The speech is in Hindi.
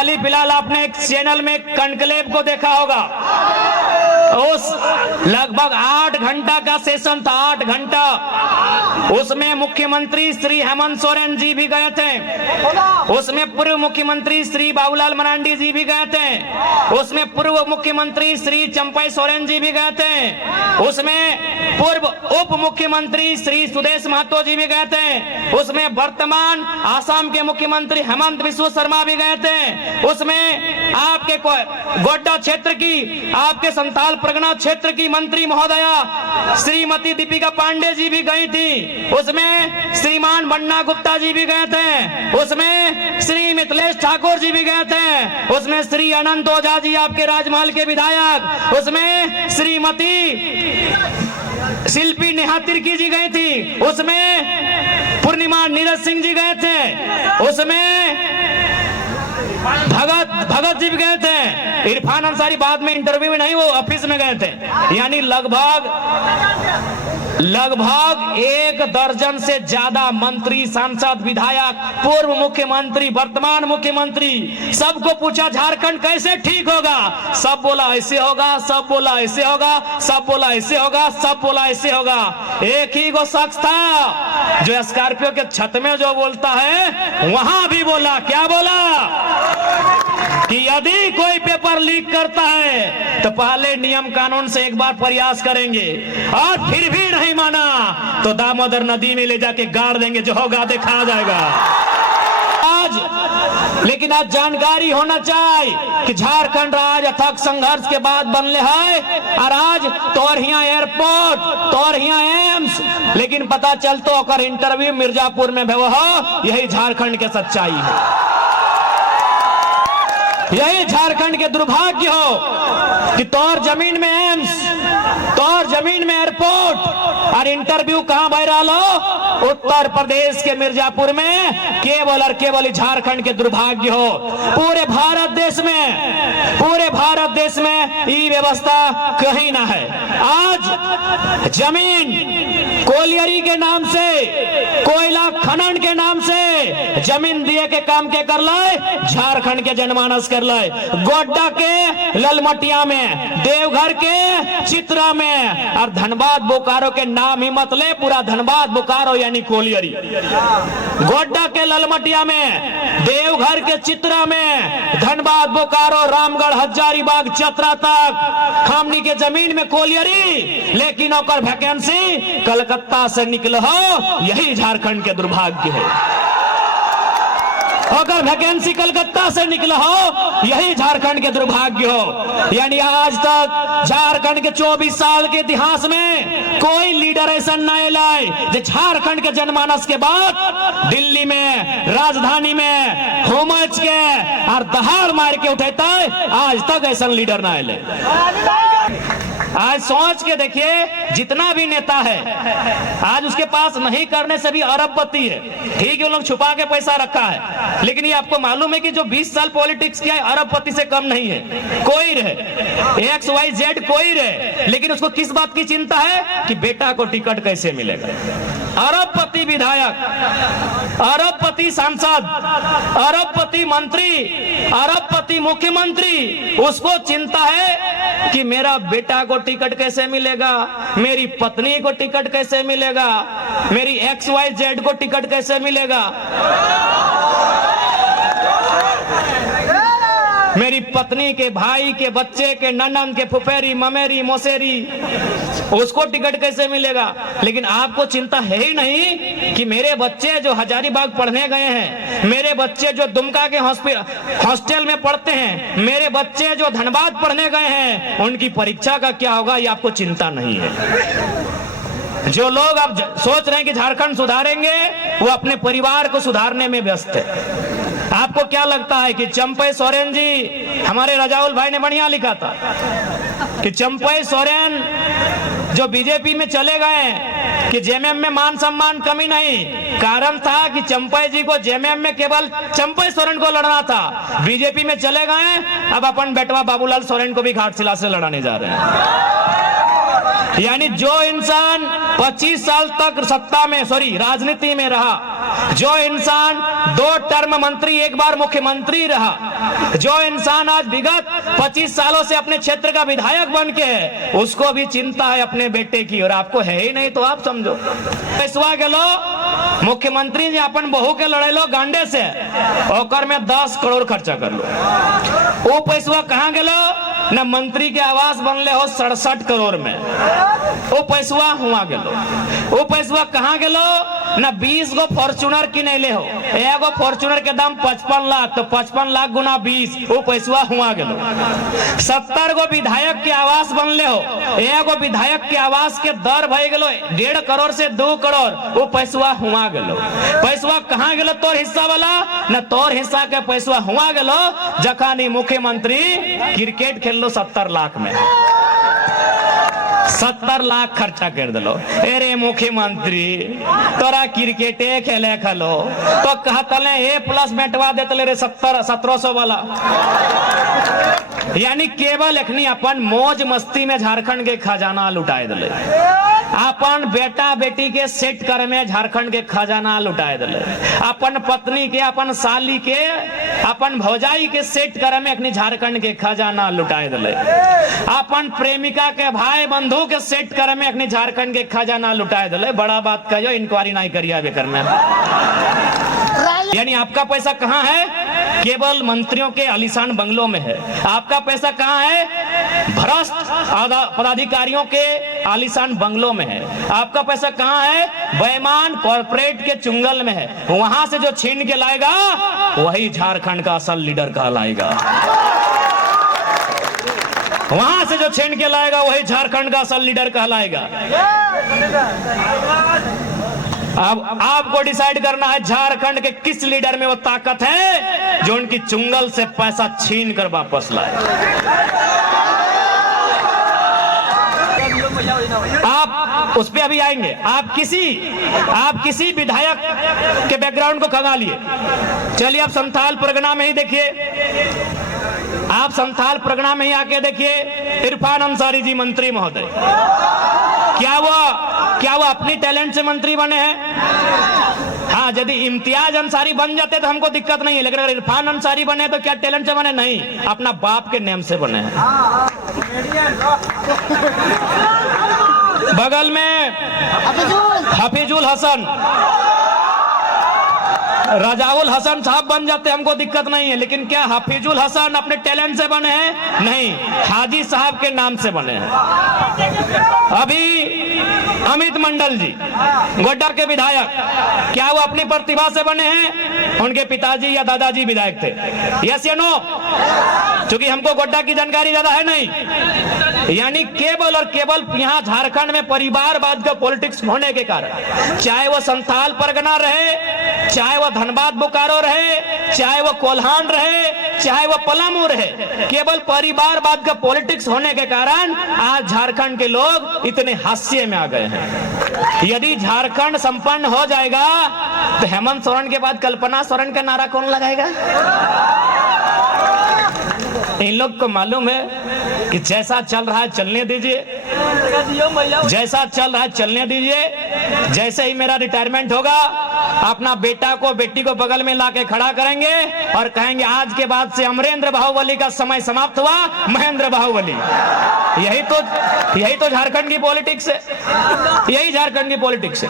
हाल ही फिलहाल आपने एक चैनल में कॉन्क्लेव को देखा होगा, उस लगभग 8 घंटा का सेशन था, 8 घंटा। उसमें मुख्यमंत्री श्री हेमंत सोरेन जी भी गए थे, उसमें पूर्व मुख्यमंत्री श्री बाबूलाल मरांडी जी भी गए थे, उसमें पूर्व मुख्यमंत्री श्री चंपई सोरेन जी भी गए थे, उसमें पूर्व उप मुख्यमंत्री श्री सुदेश महतो जी भी गए थे, उसमें वर्तमान आसाम के मुख्यमंत्री हेमंत बिस्व शर्मा भी गए थे, उसमें आपके गोड्डा क्षेत्र की, आपके संथाल परगना क्षेत्र की मंत्री महोदया श्रीमती दीपिका पांडे जी भी गई थी, उसमें श्रीमान बन्ना गुप्ता जी भी गए थे, उसमें श्री मिथिलेश ठाकुर जी भी गए थे, उसमें श्री अनंत ओझा जी आपके राजमहल के विधायक, उसमें श्रीमती शिल्पी नेहा तिर्की जी गई थी, उसमें पूर्णिमा नीरज सिंह जी गए थे, उसमें भगत जी भी गए थे, इरफान अंसारी बाद में इंटरव्यू में नहीं, वो ऑफिस में गए थे। यानी लगभग 1 दर्जन से ज्यादा मंत्री, सांसद, विधायक, पूर्व मुख्यमंत्री, वर्तमान मुख्यमंत्री, सबको पूछा झारखंड कैसे ठीक होगा, सब बोला ऐसे होगा, सब बोला ऐसे होगा, सब बोला ऐसे होगा, सब बोला ऐसे होगा। एक ही वो शख्स था जो स्कॉर्पियो के छत में जो बोलता है वहां भी बोला, क्या बोला कि यदि कोई पेपर लीक करता है तो पहले नियम कानून से एक बार प्रयास करेंगे, और फिर भी नहीं माना तो दामोदर नदी में ले जाके गाड़ देंगे, जो होगा देखा जाएगा। लेकिन आज जानकारी होना चाहिए कि झारखंड राज्य अथक संघर्ष के बाद बनले है, और आज तोर हिया एयरपोर्ट, तोर हिया एम्स, लेकिन पता चलतो ओकर इंटरव्यू मिर्जापुर में भेव हो, यही झारखंड के सच्चाई है, यही झारखंड के दुर्भाग्य हो कि तोर जमीन में एम्स, तोर जमीन में एयरपोर्ट, और इंटरव्यू कहां बह रहा हो, उत्तर प्रदेश के मिर्जापुर में, केवल और केवल झारखंड के दुर्भाग्य हो। पूरे भारत देश में ये व्यवस्था कहीं ना है। आज जमीन कोलियरी के नाम से, कोयला खनन के नाम से जमीन दिए के काम के कर लाए, झारखंड के जनमानस कर लाए, गोड्डा के ललमटिया में, देवघर के चित्रा में, और धनबाद बोकारो के नाम ही मत ले, पूरा धनबाद बोकारो यानी कोलियरी, गोड्डा के ललमटिया में, देवघर के चित्रा में, धनबाद बोकारो, रामगढ़, हजारीबाग, चतरा तक हमनी के जमीन में कोलियरी, लेकिन ओकर वैकेंसी कलकत्ता से निकल हो, यही झारखंड के दुर्भाग्य है। अगर वैकेंसी कलकत्ता से निकला हो, यही झारखंड के दुर्भाग्य हो। यानी आज तक झारखंड के 24 साल के इतिहास में कोई लीडर ऐसा नहीं लाए जो झारखंड के जनमानस के बाद दिल्ली में, राजधानी में हुमच के और दहाड़ मार के उठेता है, आज तक ऐसा लीडर ना ले। आज सोच के देखिए, जितना भी नेता है आज उसके पास नहीं करने से भी अरबपति है। ठीक है, वो लोग छुपा के पैसा रखा है, लेकिन ये आपको मालूम है कि जो 20 साल पॉलिटिक्स किया है, अरबपति से कम नहीं है। कोई रहे, XYZ कोई रहे, लेकिन उसको किस बात की चिंता है कि बेटा को टिकट कैसे मिलेगा। अरबपति विधायक, अरबपति सांसद, अरबपति मंत्री, अरबपति मुख्यमंत्री, उसको चिंता है कि मेरा बेटा को टिकट कैसे मिलेगा, मेरी पत्नी को टिकट कैसे मिलेगा, मेरी XYZ को टिकट कैसे मिलेगा, मेरी पत्नी के भाई के बच्चे के ननन के फुफेरी ममेरी मौसेरी, उसको टिकट कैसे मिलेगा। लेकिन आपको चिंता है ही नहीं कि मेरे बच्चे जो हजारीबाग पढ़ने गए हैं, मेरे बच्चे जो दुमका के हॉस्टल में पढ़ते हैं, मेरे बच्चे जो धनबाद पढ़ने गए हैं, उनकी परीक्षा का क्या होगा, ये आपको चिंता नहीं है। जो लोग अब सोच रहे हैं कि झारखंड सुधारेंगे, वो अपने परिवार को सुधारने में व्यस्त है। आपको क्या लगता है कि चंपई सोरेन जी, हमारे रजाउल भाई ने बढ़िया लिखा था कि चंपई सोरेन जो बीजेपी में चले गए कि जेएमएम में मान सम्मान कमी नहीं, कारण था कि चंपई जी को जेएमएम में केवल चंपई सोरेन को लड़ना था, बीजेपी में चले गए, अब अपन बेटवा बाबूलाल सोरेन को भी घाटशिला से लड़ाने जा रहे हैं। यानी जो इंसान 25 साल तक राजनीति में रहा, जो इंसान 2 टर्म मंत्री, एक बार मुख्यमंत्री रहा, जो इंसान आज विगत 25 सालों से अपने क्षेत्र का विधायक बन के है, उसको भी चिंता है अपने बेटे की, और आपको है ही नहीं तो आप समझो। पैसवा गेलो मुख्यमंत्री जी अपन बहू के लड़ेलो गांडे से, ओकर में 10 करोड़ खर्चा कर लो। वो पैसवा कहाँ गेलो? न मंत्री के आवास बनले हो 67 करोड़ में, वो पैसवा हुआ गेलो। वो पैसवा कहाँ गेलो? न 20 गो फॉर्च्यूनर किनेले हो, एगो फॉर्च्यूनर के दाम 55 लाख, तो 55 लाख गुना 20, वो पैसवा हुआ गेलो। 70 गो विधायक के आवास बनले हो, एगो विधायक के आवास के दर भय गेलो 1.5 करोड़ से 2 करोड़, वो पैसवा हुआ गेलो। पैसवा कहाँ गेलो? तोर हिस्सा वाला न, तोर हिस्सा के पैसवा हुआ गेलो जखानी मुख्यमंत्री क्रिकेट खेल लो 70 लाख में, 70 लाख खर्चा कर दिलो। अरे मुख्यमंत्री तोरा क्रिकेटे खेले खलो तो कहतले A+ बैठवा देते रे 1700 वाला। यानी केवल एखनी अपन मौज मस्ती में झारखंड के खजाना लुटाए दिले, अपन बेटा बेटी के सेट कर में झारखंड के खजाना लुटाए दिले, अपन पत्नी के, अपन साली के, अपन भौजाई के सेट कर में एखनी झारखंड के खजाना लुटाए दिले, अपन प्रेमिका के भाई बंधु के सेट कर में एखनी झारखंड के खजाना लुटाए दिले। बड़ा बात कहियो, इंक्वायरी नहीं करिए बेकर में। यानी आपका पैसा कहाँ है? केवल मंत्रियों के आलीशान बंगलों में है। आपका पैसा कहाँ है? भ्रष्ट पदाधिकारियों के आलीशान बंगलों में है। आपका पैसा कहाँ है? बेईमान कॉर्पोरेट के चुंगल में है। वहां से जो छीन के लाएगा वही झारखंड का असल लीडर कहलाएगा। वहां से जो छीन के लाएगा वही झारखंड का असल लीडर कहलाएगा। अब आपको डिसाइड करना है झारखंड के किस लीडर में वो ताकत है जो उनकी चुंगल से पैसा छीन कर वापस लाए। आप उस पे अभी आएंगे। आप किसी विधायक के बैकग्राउंड को खंगा लिए। चलिए आप संथाल परगना में ही देखिए, आप संथाल परगना में ही आके देखिए इरफान अंसारी जी मंत्री महोदय, क्या वो अपनी टैलेंट से मंत्री बने हैं? हाँ, यदि इम्तियाज अंसारी बन जाते तो हमको दिक्कत नहीं है, लेकिन अगर इरफान अंसारी बने तो क्या टैलेंट से बने? नहीं, अपना बाप के नेम से बने हैं। बगल में हफीजुल हसन, रजाउल हसन साहब बन जाते हमको दिक्कत नहीं है, लेकिन क्या हफीजुल हसन अपने टैलेंट से बने हैं? नहीं, हाजी साहब के नाम से बने हैं। अभी अमित मंडल जी गोड्डा के विधायक, क्या वो अपनी प्रतिभा से बने हैं? उनके पिताजी या दादाजी विधायक थे। यस या नो? क्योंकि हमको गोड्डा की जानकारी ज्यादा है नहीं। यानी केवल और केवल यहाँ झारखंड में परिवारवाद का पॉलिटिक्स होने के कारण, चाहे वो संथाल परगना रहे, चाहे वो धनबाद बोकारो रहे, चाहे वो कोल्हान रहे, चाहे वो पलामू रहे, केवल परिवारवाद का पॉलिटिक्स होने के कारण आज झारखंड के लोग इतने हास्य में आ गए हैं। यदि झारखंड संपन्न हो जाएगा तो हेमंत सोरेन के बाद कल्पना सोरेन का नारा कौन लगाएगा? इन लोग को मालूम है कि जैसा चल रहा है चलने दीजिए, जैसा चल रहा है चलने दीजिए। जैसे ही मेरा रिटायरमेंट होगा, अपना बेटा को बेटी को बगल में लाके खड़ा करेंगे और कहेंगे आज के बाद से अमरेंद्र बाहुबली का समय समाप्त हुआ, महेंद्र बाहुबली। यही तो झारखंड की पॉलिटिक्स है, यही झारखंड की पॉलिटिक्स है।